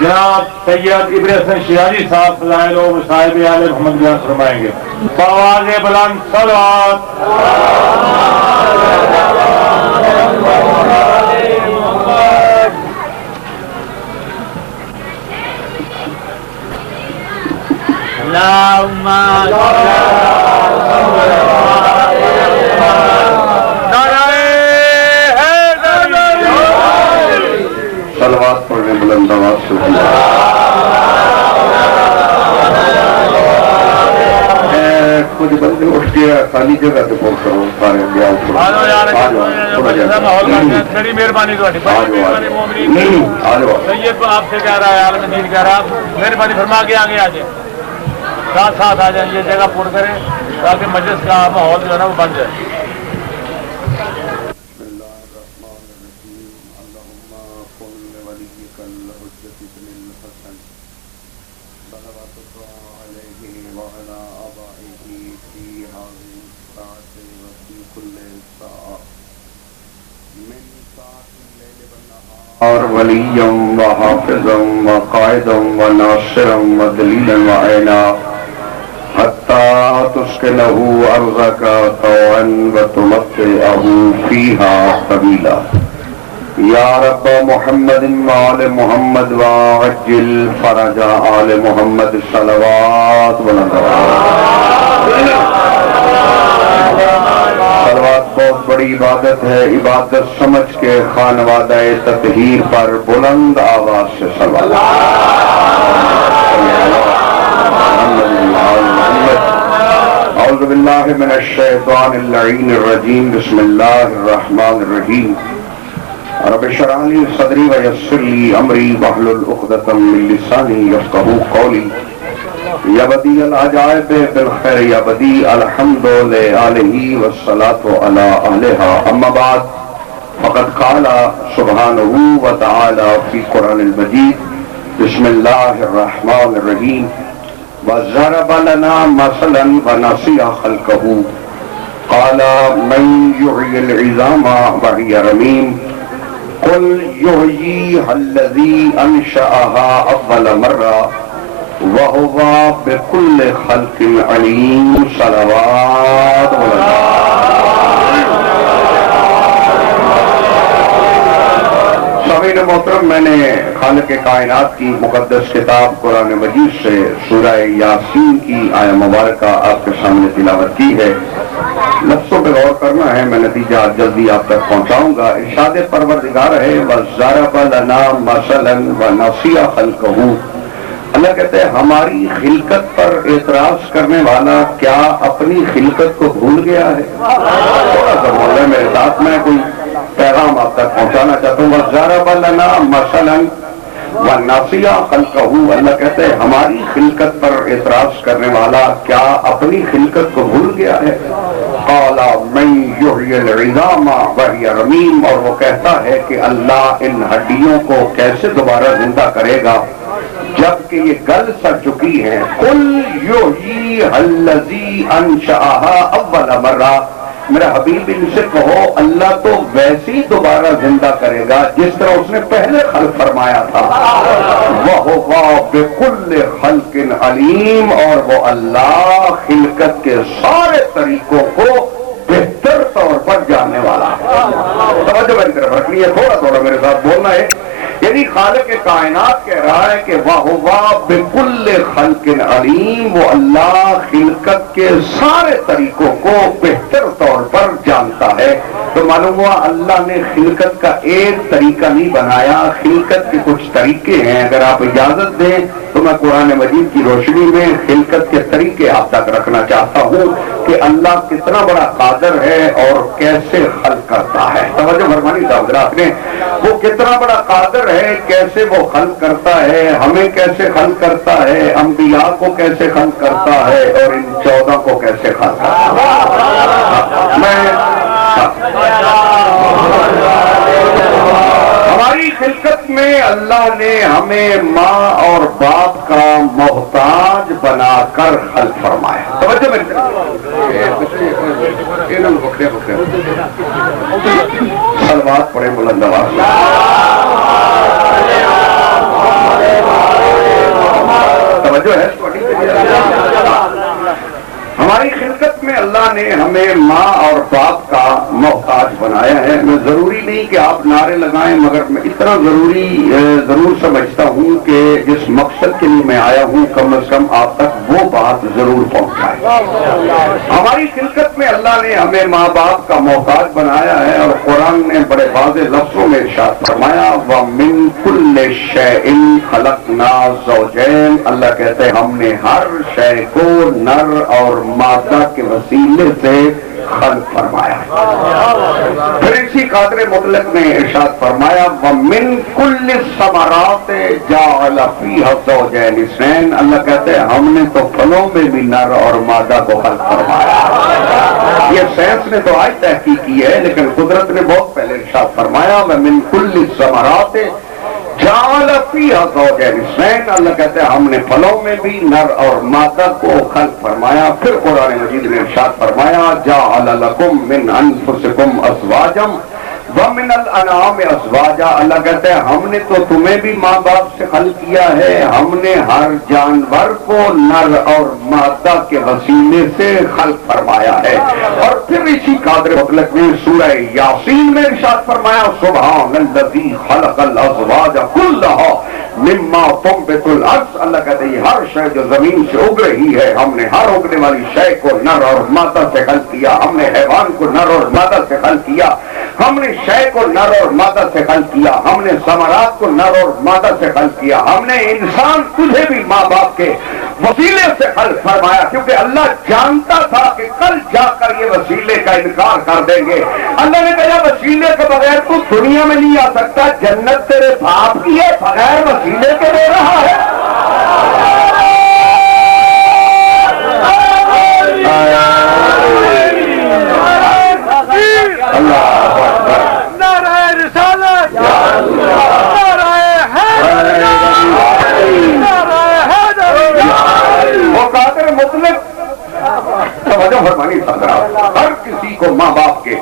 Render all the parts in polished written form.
جناب سید ابن حسن شیرازی صاحب فضائل و مصائب آل محمد بیان فرمائیں گے. بآواز بلند صلوات. صلوات پڑھنے بلند آواز سے. کچھ بندے اٹھ کے خالی جگہ سے پہنچ کرو سارے بڑی مہربانی سید آپ سے کہہ رہا ہے، عالم دین کہہ رہا ہے، مہربانی فرما کے آگے آ جائیں، ساتھ ساتھ آ جائیں، یہ جگہ پر کریں تاکہ مجلس کا ماحول جو ہے نا وہ بن جائے. اور ولیا وحافظا وقائدا وناصرا ودلیلا وعینا حتی تسکنہ ارضک طوعا وتمتعہ فیہا طویلا. یا رب محمد وآل محمد وعجل فرج آل محمد صلوات صلوات. بہت بڑی عبادت ہے، عبادت سمجھ کے خانوادہ تطہیر پر بلند آواز سے صلوات. اعوذ باللہ من الشیطان اللعین الرجیم. بسم اللہ الرحمن الرحیم. رب اشرح لی صدری ویسر لی امری واحلل عقدۃ من لسانی یفقہوا قولی. یا بدیع العجائب بالخیر یا بدیع الحمد لآلہ والصلاة علی اہلہا. اما بعد فقد قال سبحانہ وتعالی فی قرآن المجید. بسم اللہ الرحمن الرحیم. وضرب لنا مثلا ونسی خلقہ قال من یحیی العظام وہی رمیم قل یحییہا الذی انشأہا اول مرہ وَهُوَ بِكُلِّ خَلْقٍ عَلِيمٌ. صلوات. سامعین محترم، میں نے خالق کائنات کی مقدس کتاب قرآن مجید سے سورہ یاسین کی آیہ مبارکہ آپ کے سامنے تلاوت کی ہے. لفظوں پہ غور کرنا ہے، میں نتیجہ جلدی آپ تک پہنچاؤں گا. ارشاد پروردگار ہے وَضَرَبَ لَنَا مَثَلًا وَنَسِیَ خَلْقَهُ. اللہ کہتے ہیں ہماری خلقت پر اعتراض کرنے والا کیا اپنی خلقت کو بھول گیا ہے؟ تھوڑا سا بول رہے میرے ساتھ، میں کوئی پیغام آپ تک پہنچانا چاہتا ہوں. وَضَرَبَ لَنَا مَثَلًا وَنَسِیَ خَلْقَهُ. اللہ کہتے ہیں ہماری خلقت پر اعتراض کرنے والا کیا اپنی خلقت کو بھول گیا ہے؟ قَالَ مَن يُحْيِي الْعِظَامَ وَهِيَ رَمِيمٌ. اور وہ کہتا ہے کہ اللہ ان ہڈیوں کو کیسے دوبارہ زندہ کرے گا جبکہ یہ گل سڑ چکی ہیں. قل یحییہا الذی انشأہا اول مرہ. میرا حبیب ان سے کہو اللہ تو ویسی دوبارہ زندہ کرے گا جس طرح اس نے پہلے خلق فرمایا تھا. وَهُوَ بِكُلِّ خَلْقٍ عَلِيمٌ. اور وہ اللہ خلقت کے سارے طریقوں کو بہتر طور پر جاننے والا ہے. توجہ میری طرف رکھنی ہے، تھوڑا تھوڑا میرے ساتھ بولنا ہے. یعنی خالق کائنات کہہ رہا ہے کہ وَهُوَ بِكُلِّ خَلْقٍ عَلِيمٌ. وہ اللہ خلقت کے سارے طریقوں کو بہتر طور پر جانتا ہے. تو معلوم ہوا اللہ نے خلقت کا ایک طریقہ نہیں بنایا، خلقت کے کچھ طریقے ہیں. اگر آپ اجازت دیں تو میں قرآن مجید کی روشنی میں خلقت کے طریقے آپ تک رکھنا چاہتا ہوں کہ اللہ کتنا بڑا قادر ہے اور کیسے خلق کرتا ہے. توجہ فرمانی حضرات نے، وہ کتنا بڑا قادر ہے، کیسے وہ خلق کرتا ہے، ہمیں کیسے خلق کرتا ہے، انبیاء کو کیسے خلق کرتا ہے اور ان 14 کو کیسے خلق کرتا ہے. ہماری خلقت میں اللہ نے ہمیں ماں اور باپ کا محتاج بنا کر خلق فرمایا. توجہ میری صلوات پڑھیں بلند آواز. اللہ نے ہمیں ماں اور باپ کا محتاج بنایا ہے. میں ضروری نہیں کہ آپ نعرے لگائیں، مگر میں اتنا ضرور سمجھتا ہوں کہ جس مقصد کے لیے میں آیا ہوں کم از کم آپ تک وہ بات ضرور پہنچائے. ہماری خلقت میں اللہ نے ہمیں ماں باپ کا محتاج بنایا ہے، اور قرآن نے بڑے واضح لفظوں میں ارشاد فرمایا وَمِن كُلِّ شَيْءٍ خَلَقْنَا زَوْجَيْنِ. اللہ کہتے ہیں ہم نے ہر شے کو نر اور مادہ کے وسیلے سے خلق فرمایا. پھر اسی قادر مطلق نے ارشاد فرمایا وَمِن كُلِّ الثَّمَرَاتِ جَعَلَ فِيهَا الزَّوْجَيْنِ اثْنَيْنِ. اللہ کہتے ہیں ہم نے تو پھلوں میں بھی نر اور مادہ کو خلق فرمایا. یہ سائنس نے تو آج تحقیق کی ہے، لیکن قدرت نے بہت پہلے ارشاد فرمایا وَمِن كُلِّ الثَّمَرَاتِ جَعَلَ فِيهَا الزَّوْجَيْنِ اثْنَيْنِ. اللہ کہتے ہیں ہم نے پھلوں میں بھی نر اور مادہ کو خلق فرمایا. پھر قرآن مجید نے ارشاد فرمایا جَعَلَ لَكُم مِّنْ أَنفُسِكُمْ أَزْوَاجًا وَمِنَ الْأَنْعَامِ أَزْوَاجًا. اللہ کہتے ہیں ہم نے تو تمہیں بھی ماں باپ سے خلق کیا ہے، ہم نے ہر جانور کو نر اور مادہ کے وسیلے سے خلق فرمایا ہے. اور پھر اسی قادر مطلق نے سورہ یاسین میں ارشاد فرمایا سبحان الذی خلق الازواج کلھا مما تنبت الارض. اللہ کہتے ہیں ہر شے جو زمین سے اگ رہی ہے ہم نے ہر اگنے والی شے کو نر اور مادہ سے خلق کیا. ہم نے حیوان کو نر اور مادہ سے خلق کیا، ہم نے شے کو نر اور مادہ سے خلق کیا، ہم نے ثمرات کو نر اور مادہ سے خلق کیا. ہم نے انسان تجھے بھی ماں باپ کے وسیلے سے خلق فرمایا، کیونکہ اللہ جانتا تھا کہ کل جا کر یہ وسیلے کا انکار کر دیں گے. اللہ نے کہا وسیلے کے بغیر تو دنیا میں نہیں آ سکتا، جنت تیرے باپ کی ہے، بغیر وسیلے کے دے رہا ہے. ہر کسی کو ماں باپ کے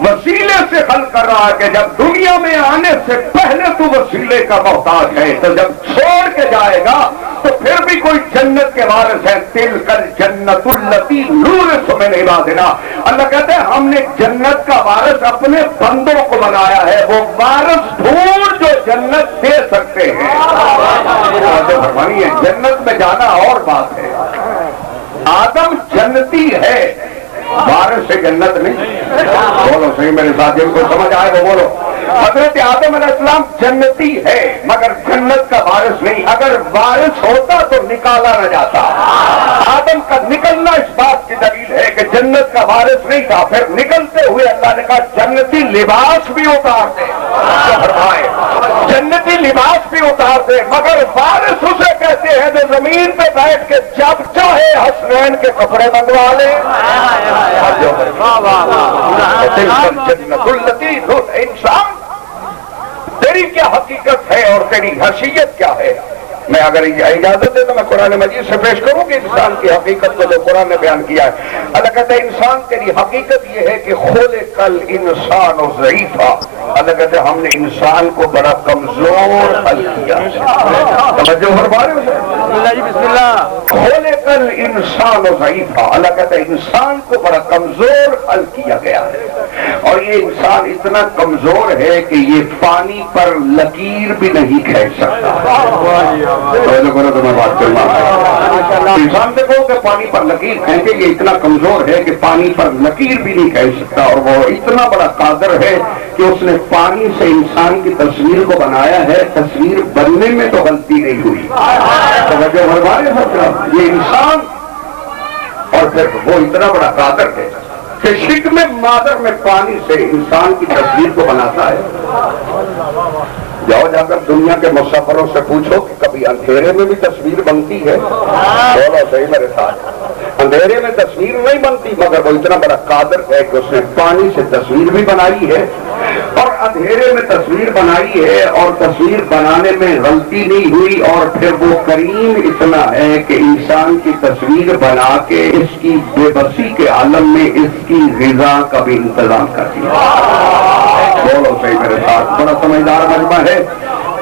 وسیلے سے خلق کر رہا ہے کہ جب دنیا میں آنے سے پہلے تو وسیلے کا محتاج ہے، تو جب چھوڑ کے جائے گا تو پھر بھی کوئی جنت کے وارث ہے. تلک الجنت التی نورث من عبادنا. اللہ کہتے ہیں ہم نے جنت کا وارث اپنے بندوں کو بنایا ہے، وہ وارث ڈھونڈ جو جنت دے سکتے ہیں. فرمانی ہے جنت میں جانا اور بات ہے. آدم جنتی ہے، وارث سے جنت نہیں. بولو صحیح میرے ساتھ، جن کو سمجھ آئے وہ بولو. حضرت آدم علیہ السلام جنتی ہے مگر جنت کا وارث نہیں. اگر وارث ہوتا تو نکالا نہ جاتا. آدم کا نکلنا اس بات کی دلیل ہے کہ جنت کا وارث نہیں تھا. پھر نکلتے ہوئے اللہ نے کہا جنتی لباس بھی اتار دے. جنتی لباس بھی اتار دے مگر وارث اسے کہتے ہیں جو زمین پہ بیٹھ کے جب چاہے حسنین کے کپڑے منگوا لے. انسان تیری کیا حقیقت ہے اور تیری حیثیت کیا ہے؟ میں اگر اجازت ہے تو میں قرآن مجید سے پیش کروں کہ انسان کی حقیقت کو جو قرآن نے بیان کیا ہے. اللہ کہتا ہے انسان تیری حقیقت یہ ہے کہ خلق الانسان ضعیفا. اللہ کہتے ہیں ہم نے انسان کو بڑا کمزور خلق کیا. توجہ فرما رہے ہو؟ بسم اللہ. خلق الانسان ضعیفا. اللہ کہتا ہے انسان کو بڑا کمزور خلق کیا گیا ہے، اور یہ انسان اتنا کمزور ہے کہ یہ پانی پر لکیر بھی نہیں کھینچ سکتا. تو میں بات کروں گا انسان سے کہو کہ پانی پر لکیر کھینچے، یہ اتنا کمزور ہے کہ پانی پر لکیر بھی نہیں کھینچ سکتا. اور وہ اتنا بڑا قادر ہے کہ اس نے پانی سے انسان کی تصویر کو بنایا ہے. تصویر بننے میں تو غلطی نہیں ہوئی. توجہ فرمائے یہ انسان، اور پھر وہ اتنا بڑا قادر ہے کہ شکم مادر میں پانی سے انسان کی تصویر کو بناتا ہے. جاؤ جا کر دنیا کے مسافروں سے پوچھو کہ کبھی اندھیرے میں بھی تصویر بنتی ہے. بولو صحیح میرے ساتھ، اندھیرے میں تصویر نہیں بنتی، مگر وہ اتنا بڑا قادر ہے کہ اس نے پانی سے تصویر بھی بنائی ہے اور اندھیرے میں تصویر بنائی ہے، اور تصویر بنانے میں غلطی نہیں ہوئی. اور پھر وہ کریم اتنا ہے کہ انسان کی تصویر بنا کے اس کی بے بسی کے عالم میں اس کی غذا کا بھی انتظام کر دیا. بولو صحیح میرے ساتھ، بڑا سمجھدار مجمع ہے.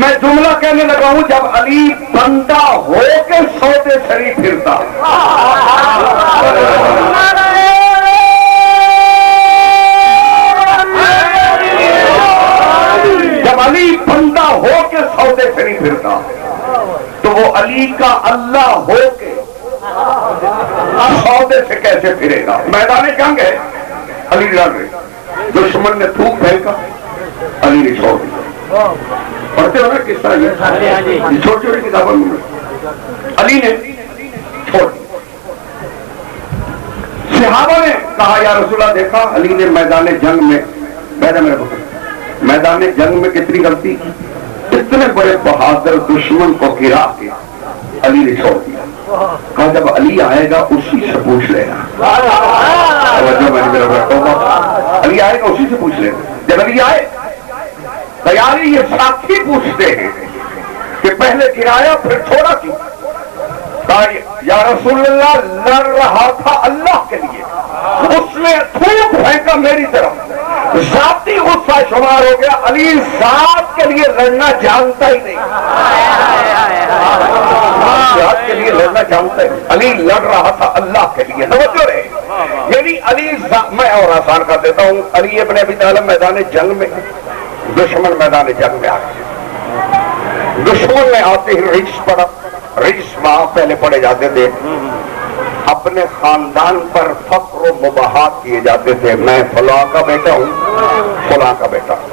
میں جملہ کہنے لگا ہوں جب علی بندہ ہو کے سودے شریف پھرتا، جب علی بندہ ہو کے سودے شریف پھرتا تو وہ علی کا اللہ ہو کے سودے سے کیسے پھرے گا؟ میدان جنگ ہے، علی لڑ رہے، دشمن نے تھوک پھینکا، علی نے چھوڑ دیا۔ پڑھتے ہو نا کس طرح یہ چھوٹی چھوٹی کتابوں میں علی نے چھوڑ دیا۔ صحابہ نے کہا یا رسول اللہ دیکھا علی نے میدان جنگ میں، میدان جنگ میں کتنی غلطی کی، اتنے بڑے بہادر دشمن کو گرا کے علی نے چھوڑ دیا۔ کہا جب علی آئے گا اسی سے پوچھ لینا، علی آئے گا اسی سے پوچھ لینا۔ جب علی آئے تیاری یہ ساتھی پوچھتے ہیں کہ پہلے گرایا پھر چھوڑا کیوں؟ کہا یا رسول اللہ لڑ رہا تھا اللہ کے لیے، اس نے تھوک پھینکا میری طرف، ذاتی غصہ شمار ہو گیا، علی ذات کے لیے لڑنا جانتا ہی نہیں، ذات کے لیے لڑنا جانتا ہی نہیں، علی لڑ رہا تھا اللہ کے لیے۔ توجہ رہے، یعنی علی میں اور آسان کر دیتا ہوں، علی ابن ابی طالب میدان جنگ میں، دشمن میدان جنگ میں آ گئے، دشمن نے آتے ہی رجس پڑا، رجس وہاں پہلے پڑے جاتے تھے، اپنے خاندان پر فخر و مباحات کیے جاتے تھے، میں فلاں کا بیٹا ہوں، فلاں کا بیٹا ہوں،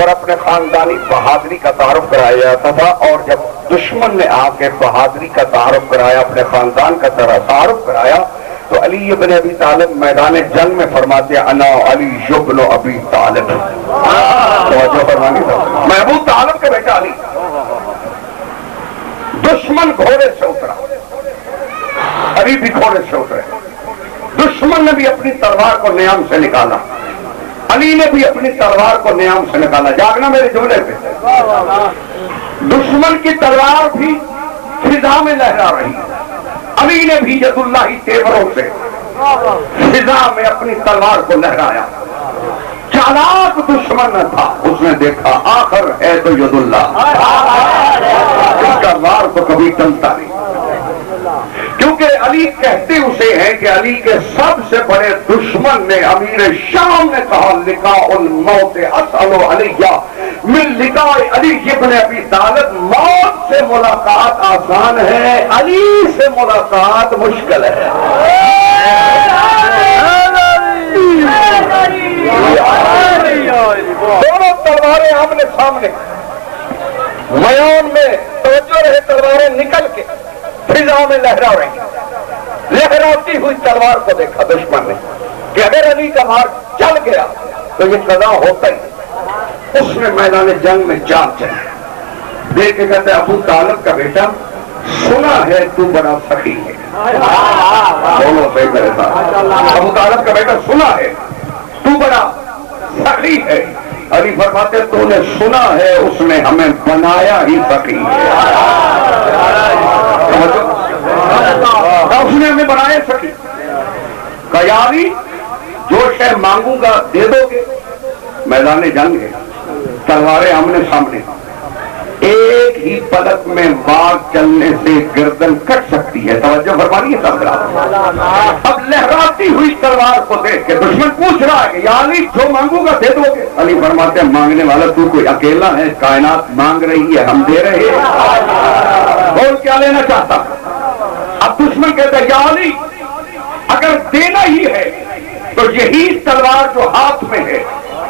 اور اپنے خاندانی بہادری کا تعارف کرایا جاتا تھا۔ اور جب دشمن نے آ کے بہادری کا تعارف کرایا، اپنے خاندان کا تعارف کرایا، تو علی ابن ابی طالب میدان جنگ میں فرماتے انا علی ابن ابی طالب، توجہ فرمانی تھا، میں ابو طالب کا بیٹا علی۔ دشمن گھوڑے سے اترا، علی بھی گھوڑے سے اترے، دشمن نے بھی اپنی تلوار کو نیام سے نکالا، علی نے بھی اپنی تلوار کو نیام سے نکالا۔ جاگنا میرے جملے پہ، دشمن کی تلوار بھی فضا میں لہرا رہی، علی نے بھی ید اللہ تیوروں سے فضا میں اپنی تلوار کو لہرایا۔ چالاک دشمن نہ تھا، اس نے دیکھا آخر ہے تو ید اللہ، اس کا وار تو کبھی ٹلتا نہیں، کیونکہ علی کہتے اسے ہیں کہ علی کے سب سے بڑے دشمن نے امیر شام نے کہا لقاء الموت اسأل علیہ من لقاء علی ابن ابی طالب، موت سے ملاقات آسان ہے، علی سے ملاقات مشکل ہے۔ دونوں تلواریں آمنے سامنے، میان میں توجہ رہے، تلواریں نکل کے فضا میں لہرا رہی، لہراتی ہوئی تلوار کو دیکھا دشمن نے کہ اگر علی کا مار چل گیا تو یہ قضا ہوتا ہی۔ اس نے میدان جنگ میں جان چلی، دیکھ کے کہتے ابو طالب کا بیٹا سنا ہے تو بڑا سخی ہے، بولو صحیح میرے ساتھ، ابو طالب کا بیٹا سنا ہے تو بڑا سخی ہے۔ علی فرماتے تو نے سنا ہے اس نے ہمیں بنایا ہی سخی ہے، اس نے ہمیں بنایا سخی۔ کہ یا علی جو شے مانگوں گا دے دو گے؟ میدان جنگ ہے، تلواریں آمنے سامنے، ایک ہی پلک میں باغ چلنے سے گردن کٹ سکتی ہے، توجہ فرمانی ہے سب۔ اب لہراتی ہوئی تلوار کو دیکھ کے دشمن پوچھ رہا ہے کہ یا علی جو مانگوں گا دے دو گے؟ علی فرماتے ہیں مانگنے والا تو کوئی اکیلا ہے، کائنات مانگ رہی ہے، ہم دے رہے ہیں، بول کیا لینا چاہتا؟ اب دشمن کہتا ہے یا علی اگر دینا ہی ہے تو یہی تلوار جو ہاتھ میں ہے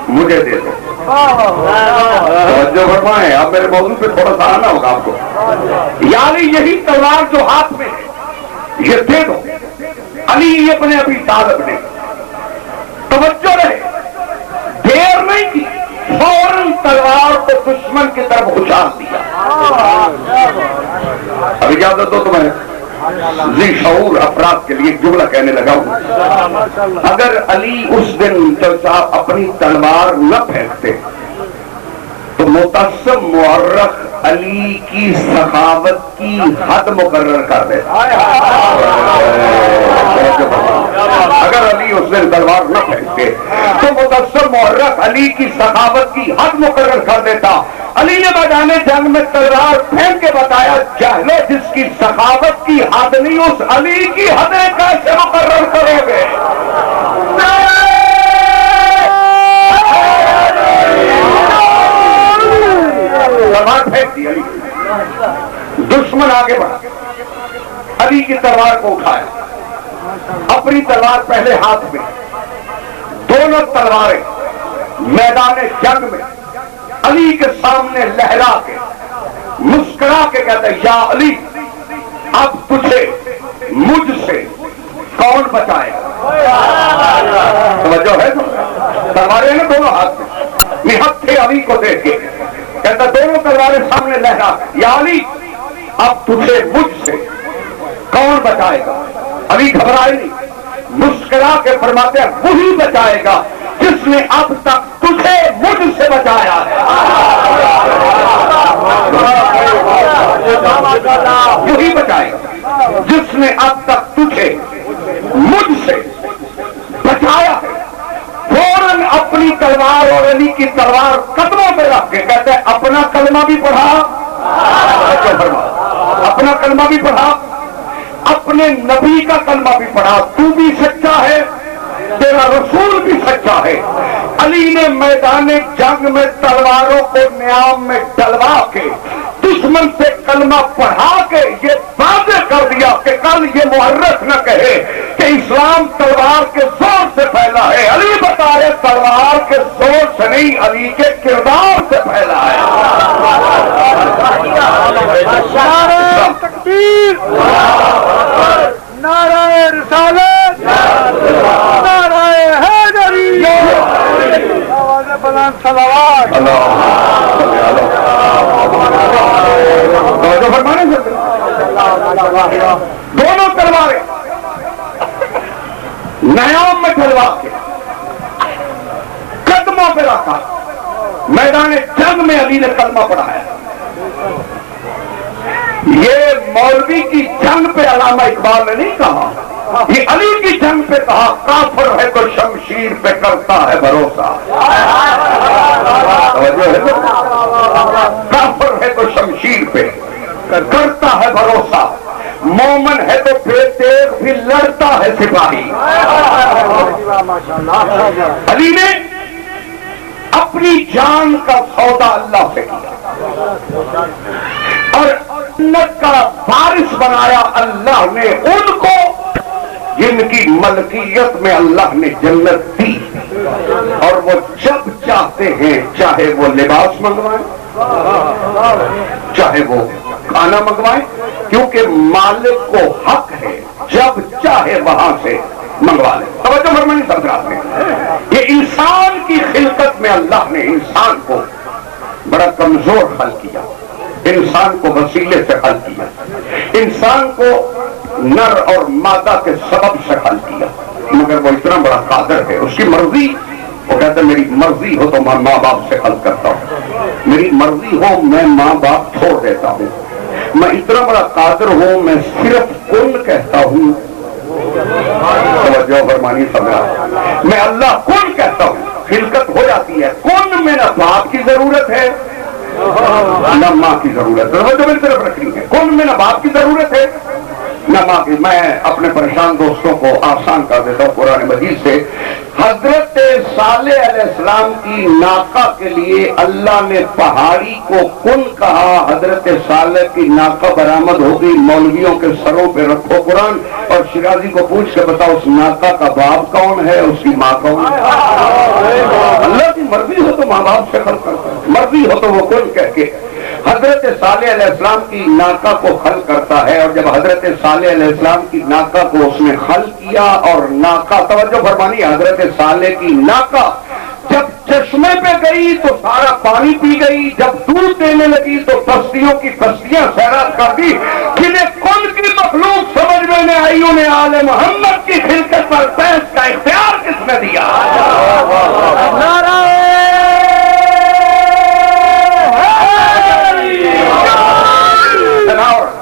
مجھے دے دو۔ توجہ فرمائیں، اب میرے موضوع پہ تھوڑا سا آنا ہوگا آپ کو۔ یعنی یہی تلوار جو ہاتھ میں ہے یہ دے دو۔ علی ابن ابی طالب نے توجہ رہے، دیر نہیں کی، فوراً تلوار کو دشمن کی طرف اچھال دیا۔ اب اجازت دو تمہیں ذی شعور افراد کے لیے ایک جملہ کہنے لگا ہوں۔ اگر علی اس دن اپنی تلوار نہ پھینکتے تو متصم مورخ علی کی سخاوت کی حد مقرر کر دیتا۔ اگر علی اس دن تلوار نہ پھینکتے تو متصم مورخ علی کی سخاوت کی حد مقرر کر دیتا۔ علی نے میدان جنگ میں تلوار پھینک کے بتایا جاہلو جس کی سخاوت کی حد نہیں اس علی کی حدیں کیسے مقرر کرو گے؟ تلوار پھینک دی علی، دشمن آگے بڑھا، علی کی تلوار کو اٹھایا، اپنی تلوار پہلے ہاتھ میں، دونوں تلواریں میدان جنگ میں علی کے سامنے لہرا کے مسکرا کے کہتا ہے یا علی اب تجھے مجھ سے کون بچائے گا؟ توجہ ہے تلواریں نا دونوں ہاتھ میں، نہت تھے علی کو دیکھ کے کہتا دونوں تلواریں سامنے لہرا یا علی اب تجھے مجھ سے کون بچائے گا؟ علی گھبرائے نہیں، مسکرا کے فرماتے ہیں وہی بچائے گا جس نے اب تک تجھے مجھ سے بچایا ہے، وہی بچائے گا جس نے اب تک تجھے مجھ سے بچایا ہے۔ فوراً اپنی تلوار اور علی کی تلوار قدموں پہ رکھ کے کہتے ہیں اپنا کلمہ بھی پڑھا، اپنا کلمہ بھی پڑھا، اپنے نبی کا کلمہ بھی پڑھا، تو بھی سچا ہے، تیرا رسول بھی سچا ہے۔ علی نے میدان جنگ میں تلواروں کو نیام میں ڈلوا کے دشمن سے کلمہ پڑھا کے یہ واضح کر دیا کہ کل یہ محرف نہ کہے کہ اسلام تلوار کے زور سے پھیلا ہے، علی بتائے تلوار کے زور سے نہیں علی کے کردار سے پھیلا ہے۔ نعرہ تکبیر، نعرہ رسالت، نعرہ حیدری، آواز بلند صلوات۔ دونوں تلواریں نیام میں ڈلوا کے قدموں پہ رکھا، میدان جنگ میں علی نے کلمہ پڑھایا۔ یہ مولوی کی جنگ پہ علامہ اقبال نے نہیں کہا، یہ علی کی جنگ پہ کہا کافر ہے تو شمشیر پہ کرتا ہے بھروسہ، کافر ہے تو شمشیر پہ کرتا ہے بھروسہ، مومن ہے تو بے تیغ بھی لڑتا ہے سپاہی۔ علی نے اپنی جان کا سودا اللہ سے کیا اور جنت کا وارث بنایا اللہ نے ان کو جن کی ملکیت میں اللہ نے جنت دی، اور وہ جب چاہتے ہیں چاہے وہ لباس منگوائیں چاہے وہ کھانا منگوائیں، کیونکہ مالک کو حق ہے جب چاہے وہاں سے منگوا لیں۔ توجہ فرمائیں حضرات نے، یہ انسان کی خلقت میں اللہ نے انسان کو بڑا کمزور خلق کیا، انسان کو وسیلے سے خلق کیا، انسان کو نر اور مادہ کے سبب سے خلق کیا، مگر وہ اتنا بڑا قادر ہے، اس کی مرضی، وہ کہتے ہیں میری مرضی ہو تو میں ماں باپ سے خلق کرتا ہوں، میری مرضی ہو میں ماں باپ چھوڑ دیتا ہوں، میں اتنا بڑا قادر ہوں میں صرف کن کہتا ہوں۔ توجہ فرمانی سمجھا، میں اللہ کن کہتا ہوں، خلقت ہو جاتی ہے، کن میں نہ باپ کی ضرورت ہے نہ ماں کی ضرورت ہے، توجہ میری طرف رکھنی ہے، کن میں نہ باپ کی ضرورت ہے نہ ماں کی۔ میں اپنے پریشان دوستوں کو آسان کر دیتا ہوں قرآن مجید سے۔ حضرت صالح علیہ السلام کی ناقہ کے لیے اللہ نے پہاڑی کو کن کہا، حضرت صالح کی ناقہ برآمد ہو گئی، مولویوں کے سروں پہ رکھو قرآن اور شرازی کو پوچھ کے بتاؤ اس ناقہ کا باپ کون ہے، اس کی ماں کون ہے؟ اللہ کی مرضی ہو تو ماں باپ سے خلق کرتا ہے، مرضی ہو تو وہ کن کہہ کے حضرت صالح علیہ السلام کی ناقہ کو خلق کرتا ہے، اور جب حضرت صالح علیہ السلام کی ناقہ کو اس نے خلق کیا اور ناقہ، توجہ فرمانی، حضرت صالح کی ناقہ جب چشمے پہ گئی تو سارا پانی پی گئی، جب دودھ دینے لگی تو کشتیوں کی کشتیاں سیراب کر دی، جنہیں کن کی مخلوق سمجھ میں نے آئی انہیں آل محمد کی خلقت پر بحث کا اختیار کس نے دیا؟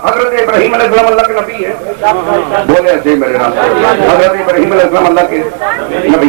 حضرت ابراہیم علیہ السلام اللہ کے نبی ہے، بولے ایسے میرے نام، حضرت ابراہیم علیہ السلام اللہ کے نبی،